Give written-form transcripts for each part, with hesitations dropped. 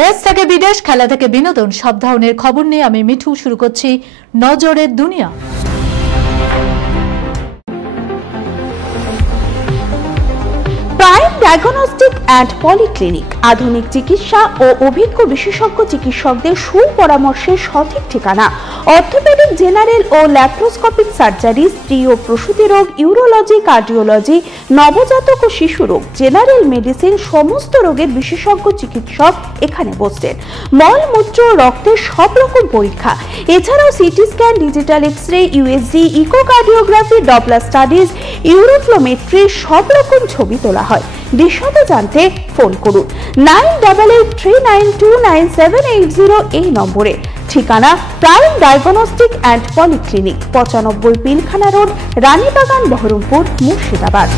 দেশ থেকে বিদেশ, খেলা থেকে বিনোদন, সব ধরনের খবর নিয়ে আমি মিঠু শুরু করছি নজরের দুনিয়া। প্রাইম ডায়াগনস্টিক অ্যান্ড পলিক্লিনিক আধুনিক চিকিৎসা ও অভিজ্ঞ বিশেষজ্ঞ চিকিৎসকদের সুপরামর্শের সঠিক ঠিকানা। অর্থোপেডিক, জেনারেল ও ল্যাপ্রোস্কোপিক সার্জারি, স্ত্রী ও প্রসূতি রোগ, ইউরোলজি, কার্ডিওলজি, নবজাতক ও শিশু রোগ, জেনারেল মেডিসিন, সমস্ত রোগের বিশেষজ্ঞ চিকিৎসক এখানে বসছেন। মল, মূত্র, রক্তের সব রকম পরীক্ষা, এছাড়াও CT scan, digital x-ray, USG, echocardiography, doppler studies, uroflowmetry, সব রকম ছবি তোলা হয়। বিশদ জানতে ফোন করুন 9883929780 এই নম্বরে। ঠিকানা prime diagnostic and polyclinic, 95 Pilkhana road, Ranibagan, Baharampur, Murshidabad.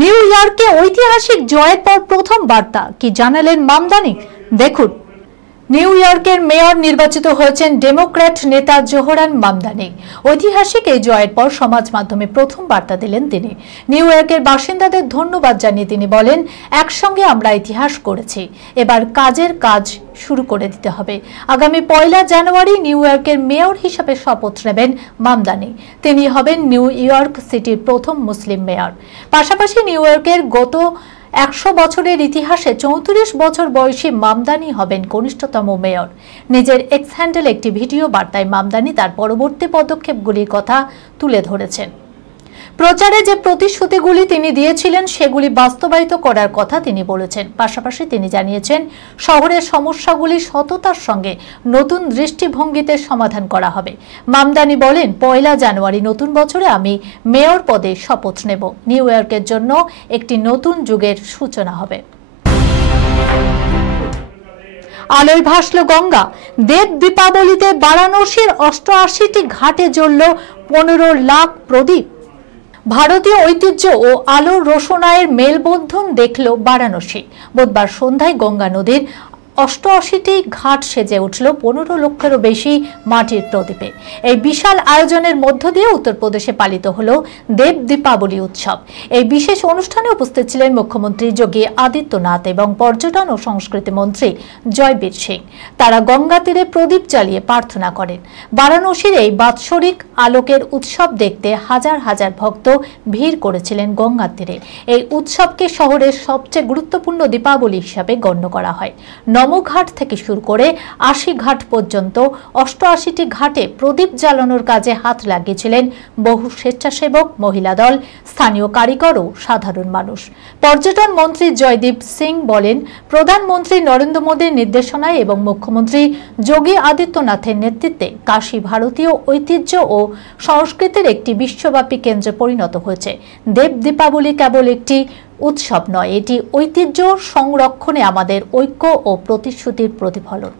New ইয়র্কে ঐতিহাসিক জয়ের পর প্রথম বার্তা কি জানালেন মামদানি, দেখুন। নিউ ইয়র্কের মেয়র নির্বাচিত হয়েছেন ডেমোক্র্যাট নেতা জোহরান মামদানি। ঐতিহাসিক এই জয়ের পর সমাজ মাধ্যমে প্রথম বার্তা দিলেন তিনি। নিউ ইয়র্কের বাসিন্দাদের ধন্যবাদ জানিয়ে তিনি বলেন, একসঙ্গে আমরা ইতিহাস করেছি, এবার কাজের কাজ শুরু করে দিতে হবে। আগামী 1 জানুয়ারি নিউ ইয়র্কের মেয়র হিসেবে শপথ নেবেন মামদানি। তিনি হবেন নিউ ইয়র্ক সিটির প্রথম মুসলিম মেয়র। পাশাপাশি নিউ ইয়র্কের গত 100 বছরের ইতিহাসে 34 বছর বয়সী মামদানি হবেন কনিষ্ঠতম মেয়র। নিজের এক্স হ্যান্ডেল একটি ভিডিও বার্তায় মামদানি তার পরবর্তী পদক্ষেপগুলির কথা তুলে ধরেছেন। প্রচারে যে প্রতিশ্রুতিগুলি তিনি দিয়েছিলেন সেগুলি বাস্তবায়িত করার কথা তিনি বলেছেন। পাশাপাশি তিনি জানিয়েছেন, শহরের সমস্যাগুলি সততার সঙ্গে নতুন দৃষ্টিভঙ্গিতে সমাধান করা হবে। মামদানি বলেন, 1 জানুয়ারি নতুন বছরে আমি মেয়র পদে শপথ নেব। নিউ ইয়র্কের জন্য একটি নতুন যুগের সূচনা হবে। আলোয় ভাসল গঙ্গা। দেব দীপাবলিতে বারাণসীর 88টি ঘাটে জ্বলল 15 লাখ প্রদীপ। ভারতীয় ঐতিহ্য ও আলোর রোশনায়ের মেলবন্ধন দেখল বারাণসী। বুধবার সন্ধ্যায় গঙ্গা নদীর 88টি ঘাট সেজে উঠল 15 লক্ষেরও বেশি মাটির প্রদীপে। এই বিশাল আয়োজনের মধ্য দিয়ে উত্তরপ্রদেশে পালিত হলো দেব দীপাবলি উৎসব। এই বিশেষ অনুষ্ঠানে উপস্থিত ছিলেন মুখ্যমন্ত্রী যোগী আদিত্যনাথ এবং পর্যটন ও সংস্কৃতি মন্ত্রী জয়বীর সিং। তারা গঙ্গা তীরে প্রদীপ জ্বালিয়ে প্রার্থনা করেন। বারাণসীর এই বাৎসরিক আলোকের উৎসব দেখতে হাজার হাজার ভক্ত ভিড় করেছিলেন গঙ্গা তীরে। এই উৎসবকে শহরের সবচেয়ে গুরুত্বপূর্ণ দীপাবলি হিসাবে গণ্য করা হয়। নমঘাট থেকে শুরু করে 80 ঘাট পর্যন্ত 88টি ঘাটে প্রদীপ জ্বালানোর কাজে হাত লাগিয়েছিলেন বহু স্বেচ্ছাসেবক, মহিলা দল, স্থানীয় কারিগর ও সাধারণ মানুষ। পর্যটন মন্ত্রী জয়দীপ সিং বলেন, প্রধানমন্ত্রী নরেন্দ্র মোদীর নির্দেশনায় এবং মুখ্যমন্ত্রী যোগী আদিত্যনাথের নেতৃত্বে কাশী ভারতীয় ঐতিহ্য ও সংস্কৃতির একটি বিশ্বব্যাপী কেন্দ্রে পরিণত হয়েছে। দেব দীপাবলি কেবল একটি উৎসব নয়, এটি ঐতিহ্য সংরক্ষণে আমাদের ঐক্য ও প্রতিশ্রুতির প্রতিফলন।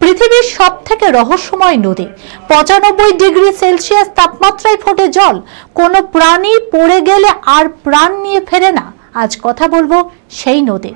পৃথিবীর সবথেকে রহস্যময় নদী, 95 ডিগ্রি সেলসিয়াস তাপমাত্রায় ফোটে জল। কোনো প্রাণী পড়ে গেলে আর প্রাণ নিয়ে ফেরে না। আজ কথা বলবো সেই নদী।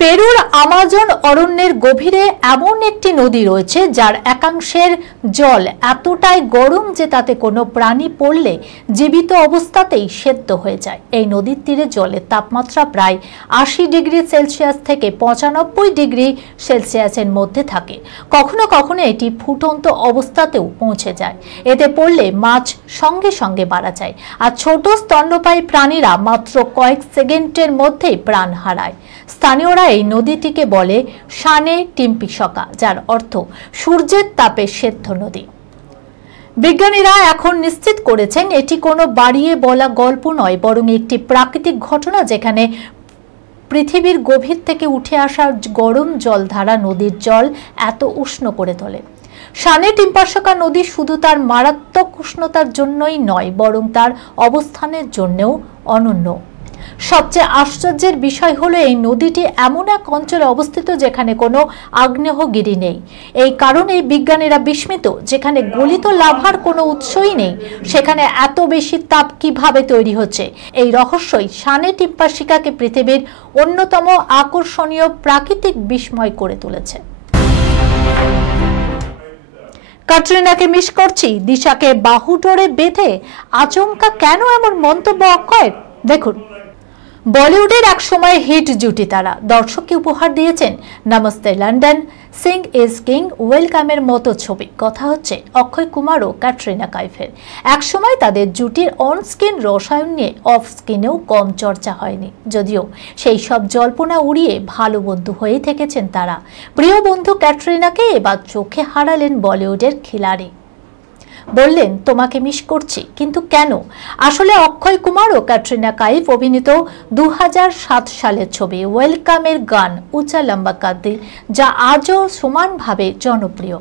পেরুর আমাজন অরণ্যের গভীরে এমন একটি নদী রয়েছে যার একাংশের জল এতটাই গরম যে তাতে কোনো প্রাণী পড়লে জীবিত অবস্থাতেই সেদ্ধ হয়ে যায়। এই নদীর তীরে জলের তাপমাত্রা প্রায় 80 ডিগ্রি সেলসিয়াস থেকে 95 ডিগ্রি সেলসিয়াসের মধ্যে থাকে। কখনো কখনো এটি ফুটন্ত অবস্থাতেও পৌঁছে যায়। এতে পড়লে মাছ সঙ্গে সঙ্গে মারা যায়, আর ছোট স্তন্যপায়ী প্রাণীরা মাত্র কয়েক সেকেন্ডের মধ্যেই প্রাণ হারায়। স্থানীয়রা এই নদীটিকে বলে শানে টিম্পিসকা, যার অর্থ সূর্যের তাপে সেদ্ধ নদী। বিজ্ঞানীরা এখন নিশ্চিত করেছেন এটি কোনো বাড়িয়ে বলা গল্প নয়, বরং একটি প্রাকৃতিক ঘটনা যেখানে পৃথিবীর গভীর থেকে উঠে আসা গরম জলধারা নদীর জল এত উষ্ণ করে তোলে। শানে টিম্পাসকা নদী শুধু তার মারাত্মক উষ্ণতার জন্যই নয়, বরং তার অবস্থানের জন্যও অনন্য। সবচেয়ে আশ্চর্যের বিষয় হলো এই নদীটি এমন এক অঞ্চলে অবস্থিত যেখানে কোনো আগ্নেয়গিরি নেই। এই কারণে বিজ্ঞানীরা বিস্মিত, যেখানে গলিত লাভার কোনো উৎসই নেই সেখানে এত বেশি তাপ কিভাবে তৈরি হচ্ছে। এই রহস্যই শানে টিম্পাসিকাকে পৃথিবীর অন্যতম আকর্ষণীয় প্রাকৃতিক বিস্ময় করে তুলেছে। ক্যাটরিনাকে মিস করছি, দিশাকে বাহুডোরে বেঁধে আচমকা কেন এমন মন্তব্য অক্ষয়ের? দেখুন, বলিউডের এক সময় হিট জুটি তারা দর্শককে উপহার দিয়েছেন Namaste London, Singh is king, ওয়েলকামের মতো ছবি। কথা হচ্ছে অক্ষয় কুমার ও ক্যাটরিনা কাইফের। এক সময় তাদের জুটির অন স্ক্রিন রসায়ন নিয়ে অফ স্ক্রিনেও কম চর্চা হয়নি, যদিও সেই সব জল্পনা উড়িয়ে ভালো বন্ধু হয়ে থেকেছেন তারা। প্রিয় বন্ধু ক্যাটরিনাকে এবার চোখে হারালেন বলিউডের খিলাড়ি। বললেন তোমাকে মিস করছি, কিন্তু কেন? আসলে অক্ষয় কুমার ও ক্যাটরিনা কাইফ অভিনীত 2007 সালের ছবি ওয়েলকামের গান উঁচা লম্বা কাদ্দি, যা আজও সমানভাবে জনপ্রিয়।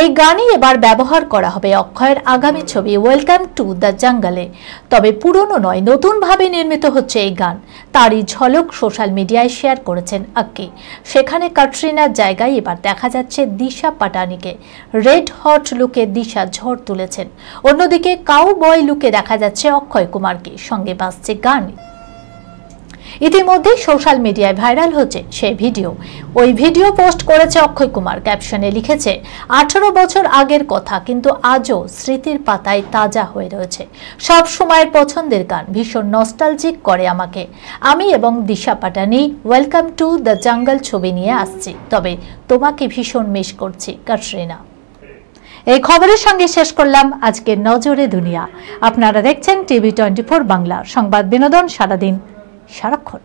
এই গানই এবার ব্যবহার করা হবে অক্ষয়ের আগামী ছবি ওয়েলকাম টু দ্য জঙ্গলে। তবে পুরনো নয়, নতুনভাবে নির্মিত হচ্ছে এই গান। তারই ঝলক সোশ্যাল মিডিয়ায় শেয়ার করেছেন আক্কি। সেখানে ক্যাটরিনার জায়গায় এবার দেখা যাচ্ছে দিশা পাটানিকে। রেড হট লুকে দিশা ঝড় তুলেছেন। অন্যদিকে কাউবয় লুকে দেখা যাচ্ছে অক্ষয় কুমারকে, সঙ্গে বাজছে গান। ইতিমধ্যে সোশ্যাল মিডিয়ায় ভাইরাল হচ্ছে সেই ভিডিও। ওই ভিডিও পোস্ট করেছে অক্ষয় কুমার। ক্যাপশনে লিখেছে 18 বছর আগের কথা, কিন্তু আজও স্মৃতির পাতায় তাজা হয়ে রয়েছে। সব সময়ের পছন্দের গান, ভীষণ নস্টালজিক করে আমাকে। আমি এবং Disha Patani welcome to the jungle ছবি নিয়ে আসছি, তবে তোমাকে ভীষণ মিস করছি ক্যাটরিনা। এই খবরের সঙ্গে শেষ করলাম আজকের নজরে দুনিয়া। আপনারা দেখছেন টিভি 24 বাংলা, সংবাদ বিনোদন সারাদিন সারাক্ষণ।